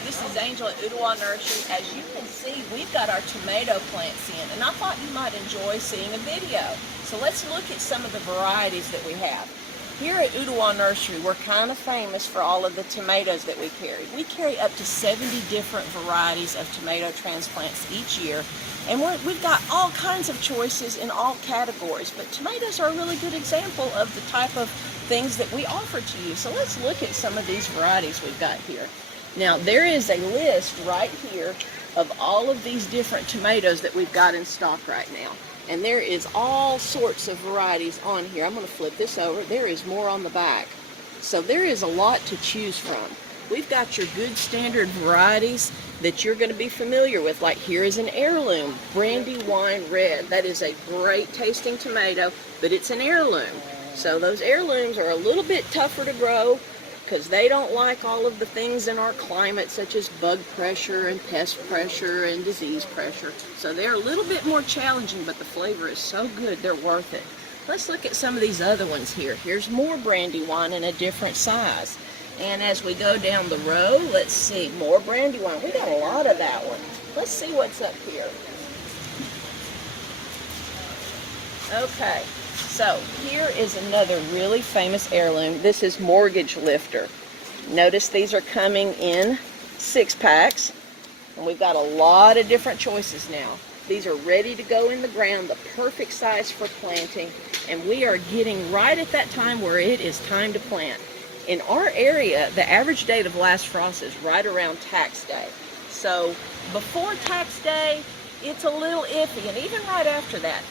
Hi, this is Angel at Ottawa Nursery. As you can see, we've got our tomato plants in, and I thought you might enjoy seeing a video. So let's look at some of the varieties that we have. Here at Ottawa Nursery, we're kind of famous for all of the tomatoes that we carry. We carry up to 70 different varieties of tomato transplants each year, and we've got all kinds of choices in all categories, but tomatoes are a really good example of the type of things that we offer to you. So let's look at some of these varieties we've got here. Now, there is a list right here of all of these different tomatoes that we've got in stock right now. And there is all sorts of varieties on here. I'm going to flip this over. There is more on the back. So there is a lot to choose from. We've got your good standard varieties that you're going to be familiar with. Like here is an heirloom, Brandywine Red. That is a great tasting tomato, but it's an heirloom. So those heirlooms are a little bit tougher to grow, because they don't like all of the things in our climate, such as bug pressure and pest pressure and disease pressure. So they're a little bit more challenging, but the flavor is so good, they're worth it. Let's look at some of these other ones here. Here's more Brandywine in a different size. And as we go down the row, let's see, more Brandywine. We got a lot of that one. Let's see what's up here. Okay. So here is another really famous heirloom. This is Mortgage Lifter. Notice these are coming in 6-packs, and we've got a lot of different choices now. These are ready to go in the ground, the perfect size for planting, and we are getting right at that time where it is time to plant. In our area, the average date of last frost is right around tax day. So before tax day, it's a little iffy, and even right after that,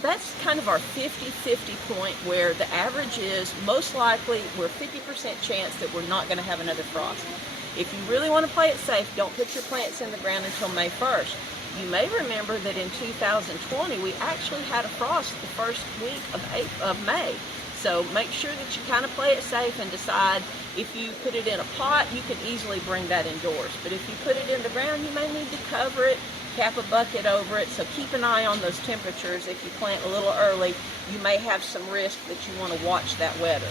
that's kind of our 50-50 point, where the average is most likely we're 50% chance that we're not going to have another frost. If you really want to play it safe, don't put your plants in the ground until May 1st. You may remember that in 2020 we actually had a frost the first week of May. So make sure that you kind of play it safe and decide if you put it in a pot, you can easily bring that indoors. But if you put it in the ground, you may need to cover it, cap a bucket over it. So keep an eye on those temperatures. If you plant a little early, you may have some risk that you want to watch that weather.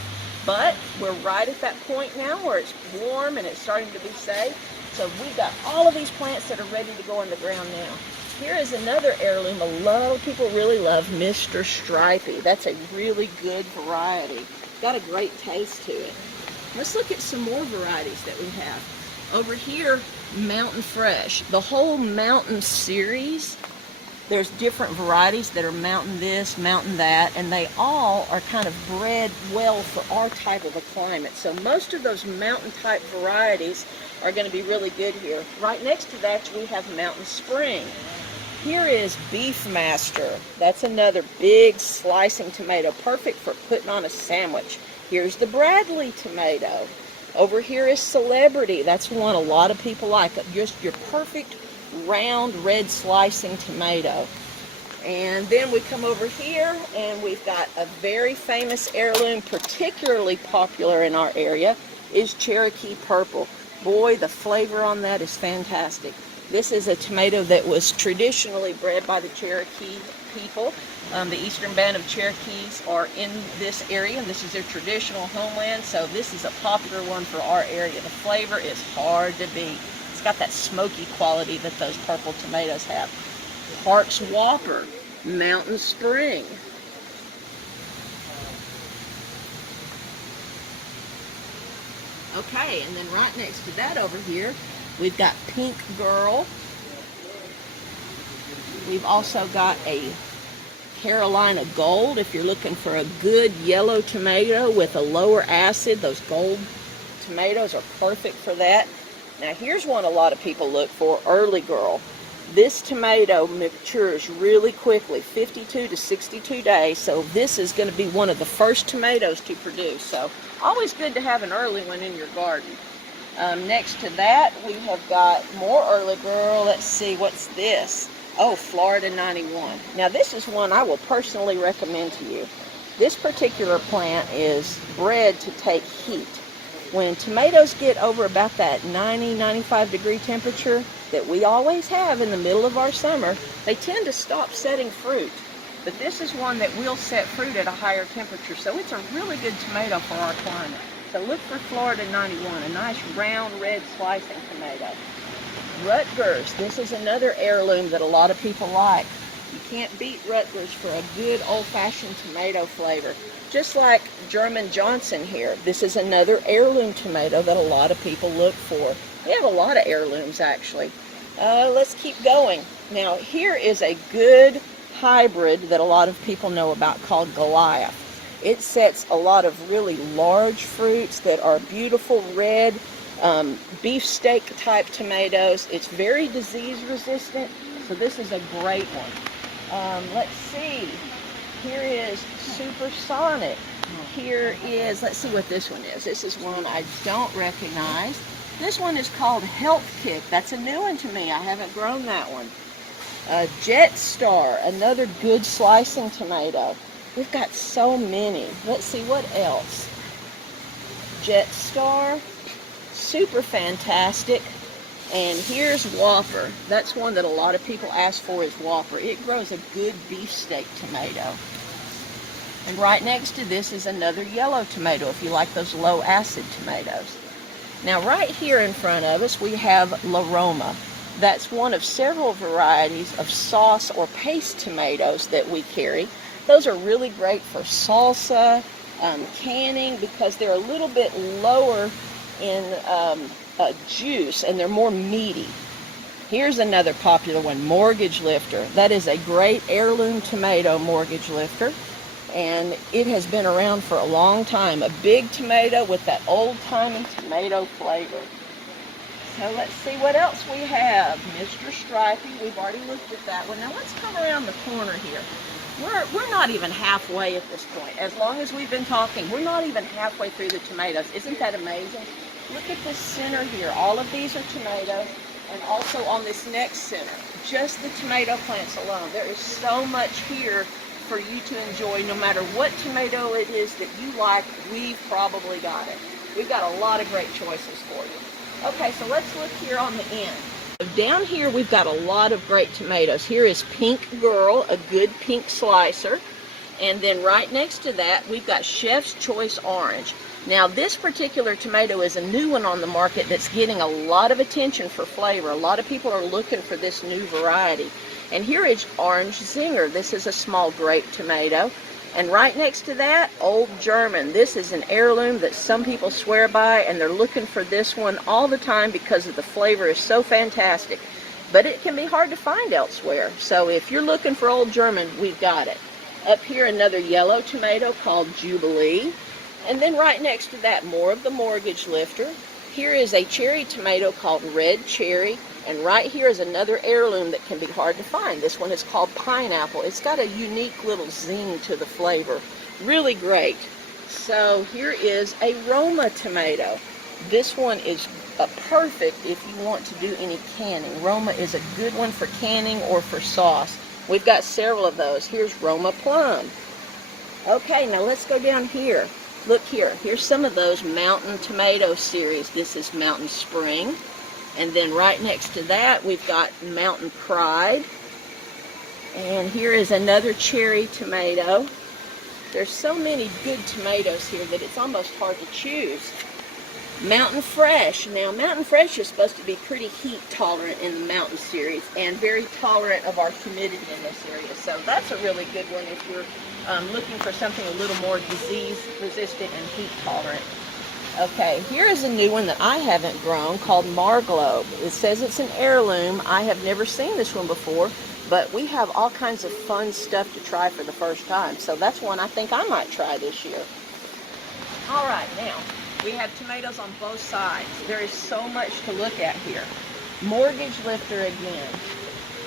But we're right at that point now where it's warm and it's starting to be safe. So we've got all of these plants that are ready to go in the ground now. Here is another heirloom a lot of people really love, Mr. Stripey. That's a really good variety. Got a great taste to it. Let's look at some more varieties that we have. Over here, Mountain Fresh. The whole Mountain series, there's different varieties that are Mountain this, Mountain that, and they all are kind of bred well for our type of a climate. So most of those mountain type varieties are going to be really good here. Right next to that, we have Mountain Spring. Here is Beefmaster. That's another big slicing tomato, perfect for putting on a sandwich. Here's the Bradley tomato. Over here is Celebrity. That's one a lot of people like. Just your perfect round red slicing tomato. And then we come over here and we've got a very famous heirloom, particularly popular in our area, is Cherokee Purple. Boy, the flavor on that is fantastic. This is a tomato that was traditionally bred by the Cherokee people. The Eastern Band of Cherokees are in this area, and this is their traditional homeland, so this is a popular one for our area. The flavor is hard to beat. It's got that smoky quality that those purple tomatoes have. Park's Whopper, Mountain Spring. Okay, and then right next to that over here, we've got Pink Girl. We've also got a Carolina Gold. If you're looking for a good yellow tomato with a lower acid, those gold tomatoes are perfect for that. Now here's one a lot of people look for, Early Girl. This tomato matures really quickly, 52 to 62 days, so this is going to be one of the first tomatoes to produce. So always good to have an early one in your garden. Next to that, we have got more Early Girl. Let's see, what's this? Oh, Florida 91. Now this is one I will personally recommend to you. This particular plant is bred to take heat. When tomatoes get over about that 90, 95 degree temperature that we always have in the middle of our summer, they tend to stop setting fruit. But this is one that will set fruit at a higher temperature, so it's a really good tomato for our climate. So look for Florida 91, a nice round red slicing tomato. Rutgers, this is another heirloom that a lot of people like. You can't beat Rutgers for a good old-fashioned tomato flavor. Just like German Johnson here, this is another heirloom tomato that a lot of people look for. We have a lot of heirlooms actually. Let's keep going. Now here is a good hybrid that a lot of people know about called Goliath. It sets a lot of really large fruits that are beautiful red beefsteak type tomatoes. It's very disease resistant, so this is a great one. Let's see, here is Supersonic. Here is, let's see what this one is. This is one I don't recognize. This one is called Health Kick. That's a new one to me. I haven't grown that one. Jet Star, another good slicing tomato. We've got so many. Let's see what else. Jet Star, super fantastic. And here's Whopper. That's one that a lot of people ask for is Whopper. It grows a good beefsteak tomato. And right next to this is another yellow tomato if you like those low acid tomatoes. Now right here in front of us we have La Roma. That's one of several varieties of sauce or paste tomatoes that we carry. Those are really great for salsa, canning, because they're a little bit lower in juice and they're more meaty. Here's another popular one, Mortgage Lifter. That is a great heirloom tomato, Mortgage Lifter, and it has been around for a long time. A big tomato with that old-timey tomato flavor. So let's see what else we have. Mr. Stripey, we've already looked at that one. Now let's come around the corner here. We're not even halfway at this point. As long as we've been talking, we're not even halfway through the tomatoes. Isn't that amazing? Look at this center here. All of these are tomatoes, and also on this next center, just the tomato plants alone. There is so much here for you to enjoy. No matter what tomato it is that you like, we've probably got it. We've got a lot of great choices for you. Okay, so let's look here on the end. Down here we've got a lot of great tomatoes. Here is Pink Girl, a good pink slicer. And then right next to that we've got Chef's Choice Orange. Now this particular tomato is a new one on the market that's getting a lot of attention for flavor. A lot of people are looking for this new variety. And here is Orange Zinger. This is a small grape tomato. And right next to that, Old German. This is an heirloom that some people swear by, and they're looking for this one all the time because of the flavor is so fantastic. But it can be hard to find elsewhere. So if you're looking for Old German, we've got it. Up here, another yellow tomato called Jubilee. And then right next to that, more of the Mortgage Lifter. Here is a cherry tomato called Red Cherry. And right here is another heirloom that can be hard to find. This one is called Pineapple. It's got a unique little zing to the flavor. Really great. So here is a Roma tomato. This one is perfect if you want to do any canning. Roma is a good one for canning or for sauce. We've got several of those. Here's Roma Plum. Okay, now let's go down here. Look here. Here's some of those Mountain Tomato series. This is Mountain Spring. And then right next to that, we've got Mountain Pride. And here is another cherry tomato. There's so many good tomatoes here that it's almost hard to choose. Mountain Fresh. Now, Mountain Fresh is supposed to be pretty heat tolerant in the Mountain series and very tolerant of our humidity in this area. So that's a really good one if you're looking for something a little more disease resistant and heat tolerant. Okay, here is a new one that I haven't grown called Marglobe. It says it's an heirloom. I have never seen this one before, but we have all kinds of fun stuff to try for the first time. So that's one I think I might try this year. All right, now we have tomatoes on both sides. There is so much to look at here. Mortgage Lifter again.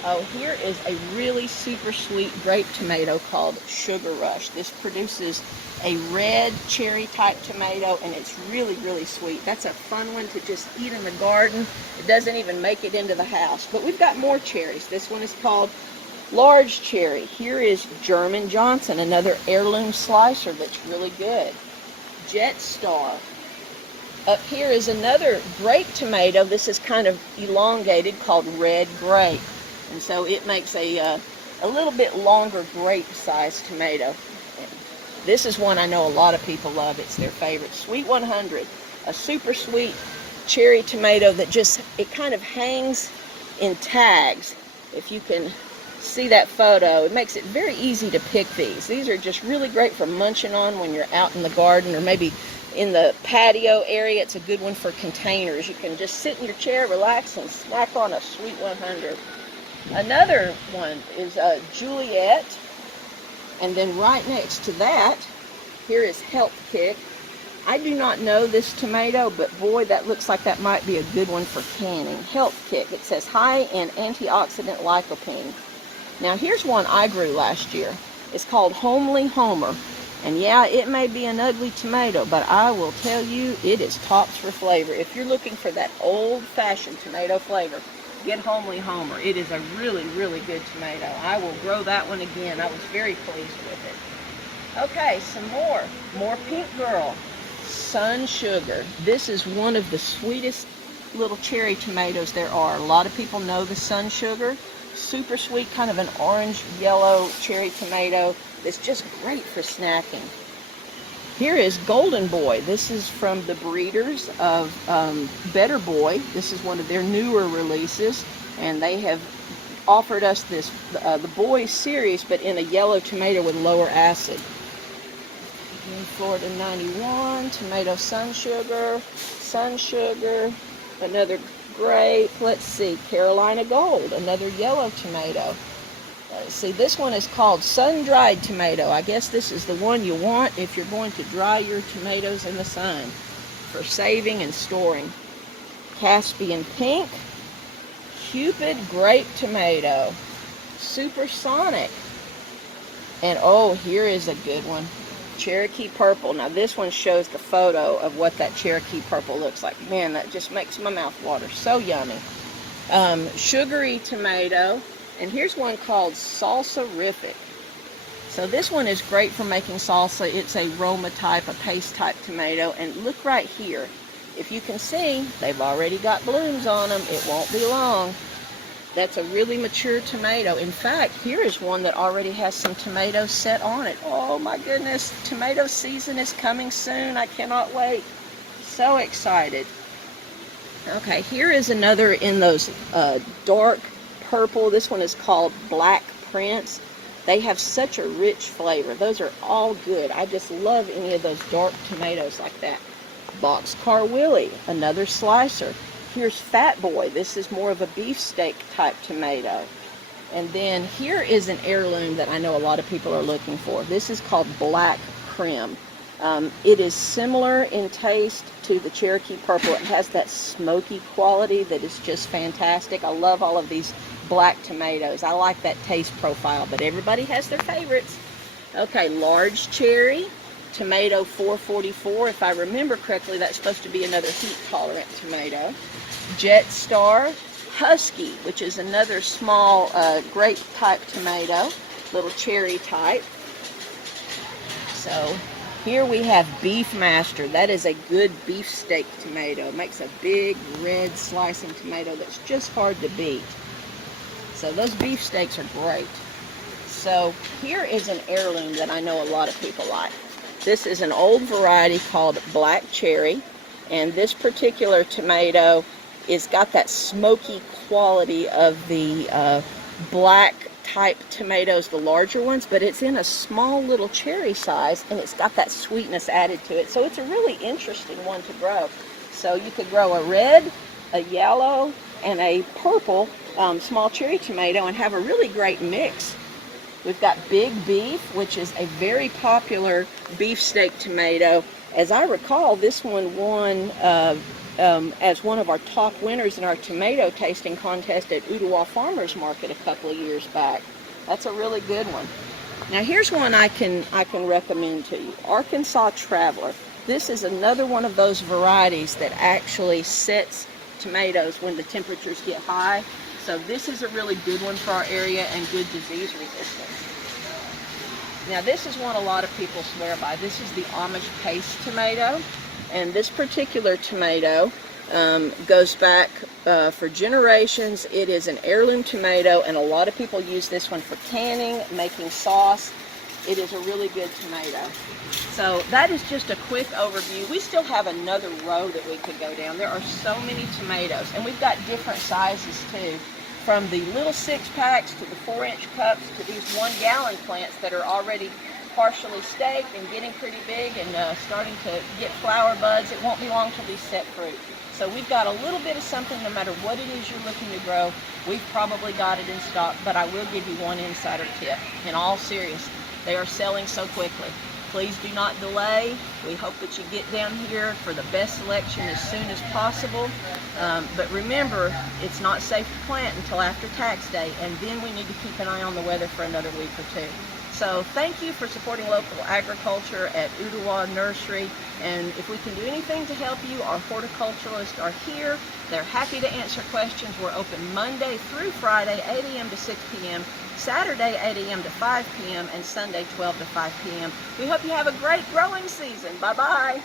Oh, here is a really super sweet grape tomato called Sugar Rush. This produces a red cherry type tomato, and it's really, really sweet. That's a fun one to just eat in the garden. It doesn't even make it into the house. But we've got more cherries. This one is called Large Cherry. Here is German Johnson, another heirloom slicer that's really good. Jet Star. Up here is another grape tomato. This is kind of elongated, called Red Grape. And so it makes a little bit longer grape-sized tomato. This is one I know a lot of people love. It's their favorite. Sweet 100, a super sweet cherry tomato that just, it kind of hangs in tags. If you can see that photo, it makes it very easy to pick these. These are just really great for munching on when you're out in the garden or maybe in the patio area. It's a good one for containers. You can just sit in your chair, relax, and snack on a Sweet 100. Another one is Juliet. And then right next to that, here is Health Kick. I do not know this tomato, but boy, that looks like that might be a good one for canning. Health Kick. It says high in antioxidant lycopene. Now here's one I grew last year. It's called Homely Homer. And yeah, it may be an ugly tomato, but I will tell you, it is tops for flavor. If you're looking for that old-fashioned tomato flavor, get Homely Homer. It is a really, really good tomato. I will grow that one again. I was very pleased with it. Okay, some more Pink Girl. Sun Sugar. This is one of the sweetest little cherry tomatoes there are. A lot of people know the Sun Sugar. Super sweet, kind of an orange-yellow cherry tomato. It's just great for snacking. Here is Golden Boy. This is from the breeders of Better Boy. This is one of their newer releases, and they have offered us this the Boy series, but in a yellow tomato with lower acid. In Florida 91, tomato Sun Sugar, another grape. Let's see, Carolina Gold, another yellow tomato. Let's see, this one is called sun-dried tomato. I guess this is the one you want if you're going to dry your tomatoes in the sun for saving and storing. Caspian Pink, Cupid Grape Tomato, Supersonic, and oh, here is a good one, Cherokee Purple. Now this one shows the photo of what that Cherokee Purple looks like. Man, that just makes my mouth water. So yummy. Sugary Tomato. And here's one called Salsa-rific. So this one is great for making salsa. It's a Roma type, a paste type tomato. And look right here. If you can see, they've already got blooms on them. It won't be long. That's a really mature tomato. In fact, here is one that already has some tomatoes set on it. Oh my goodness, tomato season is coming soon. I cannot wait. So excited. Okay, here is another in those dark purple. This one is called Black Prince. They have such a rich flavor. Those are all good. I just love any of those dark tomatoes like that. Boxcar Willie, another slicer. Here's Fat Boy. This is more of a beefsteak type tomato. And then here is an heirloom that I know a lot of people are looking for. This is called Black Creme. It is similar in taste to the Cherokee Purple. It has that smoky quality that is just fantastic. I love all of these black tomatoes. I like that taste profile, but everybody has their favorites. Okay, Large Cherry, Tomato 444. If I remember correctly, that's supposed to be another heat-tolerant tomato. Jet Star, Husky, which is another small grape-type tomato, little cherry type. So here we have Beef Master. That is a good beefsteak tomato. It makes a big red slicing tomato that's just hard to beat. So those beefsteaks are great. So here is an heirloom that I know a lot of people like. This is an old variety called Black Cherry, and this particular tomato is got that smoky quality of the black type tomatoes, the larger ones, but it's in a small little cherry size, and it's got that sweetness added to it. So it's a really interesting one to grow. So you could grow a red, a yellow, and a purple small cherry tomato and have a really great mix. We've got Big Beef, which is a very popular beefsteak tomato. As I recall, this one won as one of our top winners in our tomato tasting contest at Ottawa Farmers Market a couple of years back. That's a really good one. Now here's one I can recommend to you. Arkansas Traveler. This is another one of those varieties that actually sets tomatoes when the temperatures get high. So this is a really good one for our area and good disease resistance. Now this is one a lot of people swear by. This is the Amish paste tomato. And this particular tomato goes back for generations. It is an heirloom tomato, and a lot of people use this one for canning, making sauce. it is a really good tomato. So that is just a quick overview. We still have another row that we could go down. There are so many tomatoes, and we've got different sizes too, from the little 6-packs to the 4-inch cups to these 1-gallon plants that are already partially staked and getting pretty big and starting to get flower buds. It won't be long till these set fruit. So we've got a little bit of something no matter what it is you're looking to grow. We've probably got it in stock, but I will give you one insider tip. In all seriousness, they are selling so quickly. Please do not delay. We hope that you get down here for the best selection as soon as possible. But remember, it's not safe to plant until after tax day, and then we need to keep an eye on the weather for another week or two. So thank you for supporting local agriculture at Ooltewah Nursery. And if we can do anything to help you, our horticulturalists are here. They're happy to answer questions. We're open Monday through Friday, 8 a.m. to 6 p.m., Saturday, 8 a.m. to 5 p.m., and Sunday, 12 to 5 p.m. We hope you have a great growing season. Bye-bye.